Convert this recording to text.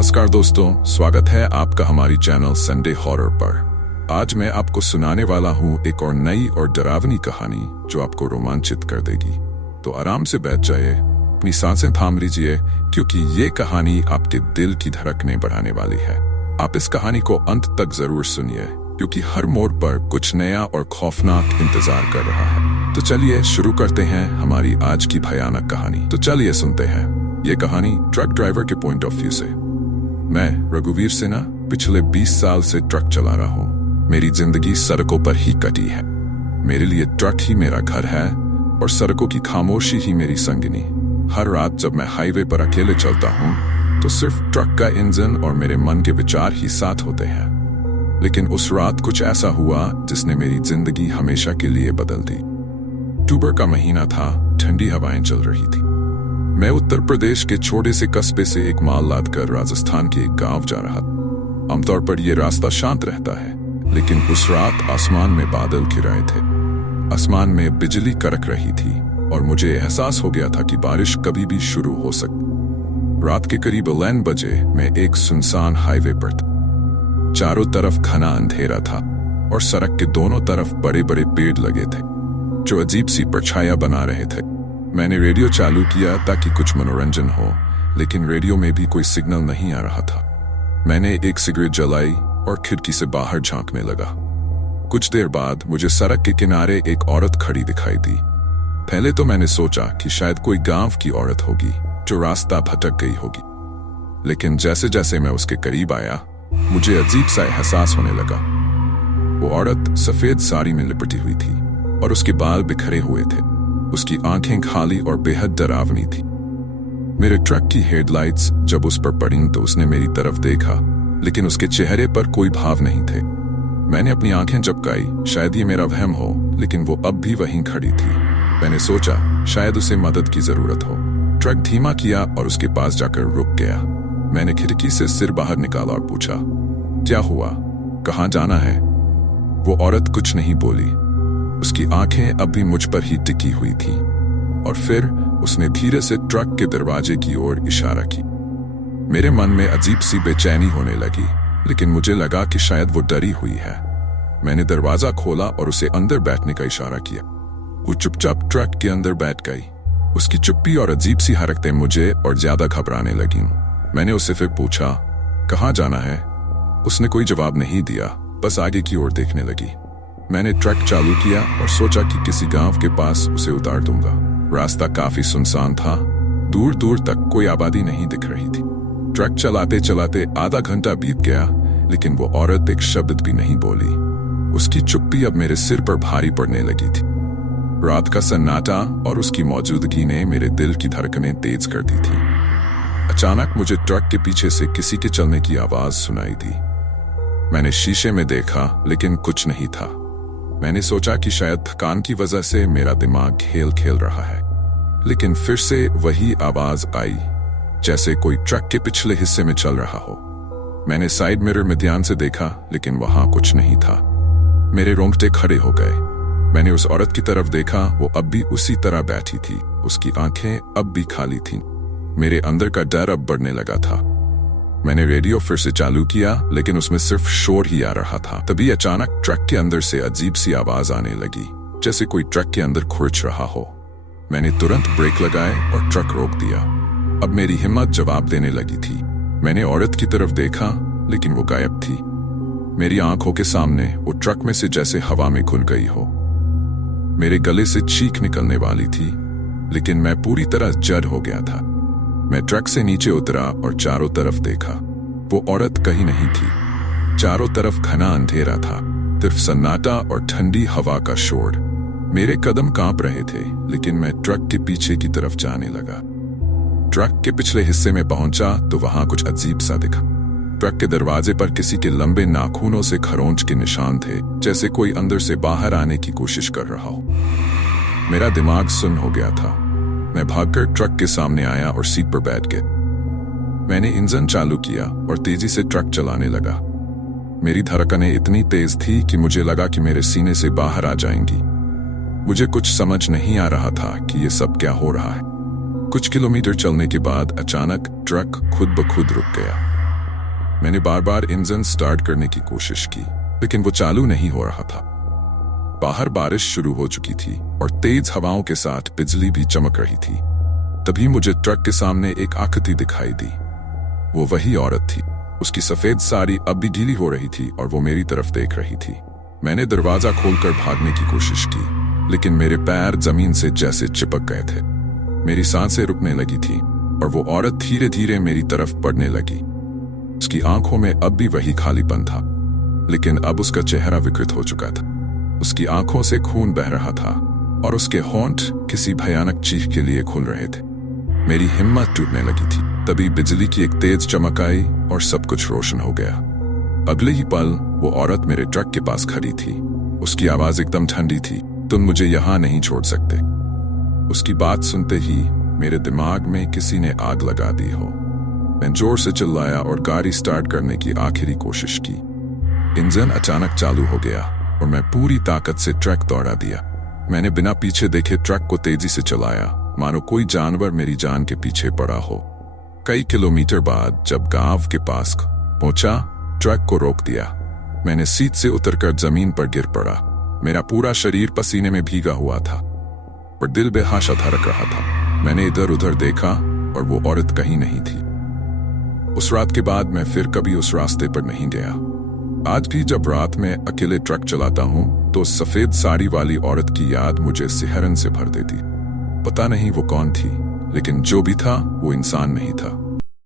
नमस्कार दोस्तों, स्वागत है आपका हमारी चैनल संडे हॉरर पर। आज मैं आपको सुनाने वाला हूँ एक और नई और डरावनी कहानी जो आपको रोमांचित कर देगी। तो आराम से बैठ जाइए, अपनी सांसें थाम लीजिए, क्योंकि ये कहानी आपके दिल की धड़कनें बढ़ाने वाली है। आप इस कहानी को अंत तक जरूर सुनिए, क्योंकि हर मोड़ पर कुछ नया और खौफनाक इंतजार कर रहा है। तो चलिए शुरू करते हैं हमारी आज की भयानक कहानी। तो चलिए सुनते हैं ये कहानी ट्रक ड्राइवर के पॉइंट ऑफ व्यू से। मैं रघुवीर सिन्हा पिछले 20 साल से ट्रक चला रहा हूँ। मेरी जिंदगी सड़कों पर ही कटी है। मेरे लिए ट्रक ही मेरा घर है और सड़कों की खामोशी ही मेरी संगिनी। हर रात जब मैं हाईवे पर अकेले चलता हूँ तो सिर्फ ट्रक का इंजन और मेरे मन के विचार ही साथ होते हैं। लेकिन उस रात कुछ ऐसा हुआ जिसने मेरी जिंदगी हमेशा के लिए बदल दी। अक्टूबर का महीना था, ठंडी हवाएं चल रही थी। मैं उत्तर प्रदेश के छोटे से कस्बे से एक माल लादकर राजस्थान के एक गांव जा रहा था। आमतौर पर यह रास्ता शांत रहता है, लेकिन उस रात आसमान में बादल घिराए थे। आसमान में बिजली कड़क रही थी और मुझे एहसास हो गया था कि बारिश कभी भी शुरू हो सकती। रात के करीब 11 बजे मैं एक सुनसान हाईवे पर था। चारों तरफ घना अंधेरा था और सड़क के दोनों तरफ बड़े बड़े पेड़ लगे थे जो अजीब सी परछाया बना रहे थे। मैंने रेडियो चालू किया ताकि कुछ मनोरंजन हो, लेकिन रेडियो में भी कोई सिग्नल नहीं आ रहा था। मैंने एक सिगरेट जलाई और खिड़की से बाहर झांकने लगा। कुछ देर बाद मुझे सड़क के किनारे एक औरत खड़ी दिखाई दी। पहले तो मैंने सोचा कि शायद कोई गांव की औरत होगी जो रास्ता भटक गई होगी, लेकिन जैसे जैसे मैं उसके करीब आया मुझे अजीब सा एहसास होने लगा। वो औरत सफेद साड़ी में लिपटी हुई थी और उसके बाल बिखरे हुए थे। उसकी आंखें खाली और बेहद डरावनी थी। मेरे ट्रक की हेडलाइट्स जब उस पर पड़ी तो उसने मेरी तरफ देखा, लेकिन उसके चेहरे पर कोई भाव नहीं थे। मैंने अपनी आंखें झपकाई, शायद ये मेरा वहम हो, लेकिन वो अब भी वहीं खड़ी थी। मैंने सोचा शायद उसे मदद की जरूरत हो। ट्रक धीमा किया और उसके पास जाकर रुक गया। मैंने खिड़की से सिर बाहर निकाला और पूछा, क्या हुआ, कहाँ जाना है? वो औरत कुछ नहीं बोली। उसकी आंखें अब भी मुझ पर ही टिकी हुई थी और फिर उसने धीरे से ट्रक के दरवाजे की ओर इशारा की। मेरे मन में अजीब सी बेचैनी होने लगी, लेकिन मुझे लगा कि शायद वो डरी हुई है। मैंने दरवाजा खोला और उसे अंदर बैठने का इशारा किया। वो चुपचाप ट्रक के अंदर बैठ गई। उसकी चुप्पी और अजीब सी हरकतें मुझे और ज्यादा घबराने लगी। मैंने उससे फिर पूछा, कहाँ जाना है? उसने कोई जवाब नहीं दिया, बस आगे की ओर देखने लगी। मैंने ट्रक चालू किया और सोचा कि किसी गांव के पास उसे उतार दूंगा। रास्ता काफी सुनसान था, दूर दूर तक कोई आबादी नहीं दिख रही थी। ट्रक चलाते चलाते आधा घंटा बीत गया, लेकिन वो औरत एक शब्द भी नहीं बोली। उसकी चुप्पी अब मेरे सिर पर भारी पड़ने लगी थी। रात का सन्नाटा और उसकी मौजूदगी ने मेरे दिल की धड़कनें तेज कर दी थी। अचानक मुझे ट्रक के पीछे से किसी के चलने की आवाज सुनाई दी। मैंने शीशे में देखा, लेकिन कुछ नहीं था। मैंने सोचा कि शायद थकान की वजह से मेरा दिमाग खेल खेल रहा है, लेकिन फिर से वही आवाज आई, जैसे कोई ट्रक के पिछले हिस्से में चल रहा हो। मैंने साइड मिरर में ध्यान से देखा, लेकिन वहां कुछ नहीं था। मेरे रोंगटे खड़े हो गए। मैंने उस औरत की तरफ देखा, वो अब भी उसी तरह बैठी थी। उसकी आंखें अब भी खाली थीं। मेरे अंदर का डर अब बढ़ने लगा था। मैंने रेडियो फिर से चालू किया, लेकिन उसमें सिर्फ शोर ही आ रहा था। तभी अचानक ट्रक के अंदर से अजीब सी आवाज आने लगी, जैसे कोई ट्रक के अंदर खुरच रहा हो। मैंने तुरंत ब्रेक लगाए और ट्रक रोक दिया। अब मेरी हिम्मत जवाब देने लगी थी। मैंने औरत की तरफ देखा, लेकिन वो गायब थी। मेरी आंखों के सामने वो ट्रक में से जैसे हवा में घुल गई हो। मेरे गले से चीख निकलने वाली थी, लेकिन मैं पूरी तरह जड़ हो गया था। मैं ट्रक से नीचे उतरा और चारों तरफ देखा। वो औरत कहीं नहीं थी। चारों तरफ घना अंधेरा था, सिर्फ सन्नाटा और ठंडी हवा का शोर। मेरे कदम कांप रहे थे, लेकिन मैं ट्रक के पीछे की तरफ जाने लगा। ट्रक के पिछले हिस्से में पहुंचा तो वहां कुछ अजीब सा दिखा। ट्रक के दरवाजे पर किसी के लंबे नाखूनों से खरोंच के निशान थे, जैसे कोई अंदर से बाहर आने की कोशिश कर रहा हो। मेरा दिमाग सुन्न हो गया था। मैं भागकर ट्रक के सामने आया और सीट पर बैठ गया। मैंने इंजन चालू किया और तेजी से ट्रक चलाने लगा। मेरी धड़कनें इतनी तेज थी कि मुझे लगा कि मेरे सीने से बाहर आ जाएंगी। मुझे कुछ समझ नहीं आ रहा था कि ये सब क्या हो रहा है। कुछ किलोमीटर चलने के बाद अचानक ट्रक खुद ब खुद रुक गया। मैंने बार बार इंजन स्टार्ट करने की कोशिश की, लेकिन वो चालू नहीं हो रहा था। बाहर बारिश शुरू हो चुकी थी और तेज हवाओं के साथ बिजली भी चमक रही थी। तभी मुझे ट्रक के सामने एक आकृति दिखाई दी। वो वही औरत थी। उसकी सफेद साड़ी अब भी ढीली हो रही थी और वो मेरी तरफ देख रही थी। मैंने दरवाजा खोलकर भागने की कोशिश की, लेकिन मेरे पैर जमीन से जैसे चिपक गए थे। मेरी सांसें रुकने लगी थी और वो औरत धीरे धीरे मेरी तरफ बढ़ने लगी। उसकी आंखों में अब भी वही खालीपन था, लेकिन अब उसका चेहरा विकृत हो चुका था। उसकी आंखों से खून बह रहा था और उसके होंठ किसी भयानक चीख के लिए खुल रहे थे। मेरी हिम्मत टूटने लगी थी। तभी बिजली की एक तेज चमक आई और सब कुछ रोशन हो गया। अगले ही पल वो औरत मेरे ट्रक के पास खड़ी थी। उसकी आवाज एकदम ठंडी थी, तुम मुझे यहाँ नहीं छोड़ सकते। उसकी बात सुनते ही मेरे दिमाग में किसी ने आग लगा दी हो। मैं जोर से चिल्लाया और गाड़ी स्टार्ट करने की आखिरी कोशिश की। इंजन अचानक चालू हो गया और मैं पूरी ताकत से ट्रक दौड़ा दिया। मैंने बिना पीछे देखे ट्रक को तेजी से चलाया, मानो कोई जानवर मेरी जान के पीछे पड़ा हो। कई किलोमीटर बाद जब गांव के पास पहुंचा, ट्रक को रोक दिया। मैंने सीट से उतरकर जमीन पर गिर पड़ा। मेरा पूरा शरीर पसीने में भीगा हुआ था और दिल बेहाशा धड़क रहा था। मैंने इधर उधर देखा और वो औरत कहीं नहीं थी। उस रात के बाद मैं फिर कभी उस रास्ते पर नहीं गया। आज भी जब रात में अकेले ट्रक चलाता हूं तो सफेद साड़ी वाली औरत की याद मुझे सिहरन से भर देती। पता नहीं वो कौन थी, लेकिन जो भी था वो इंसान नहीं था।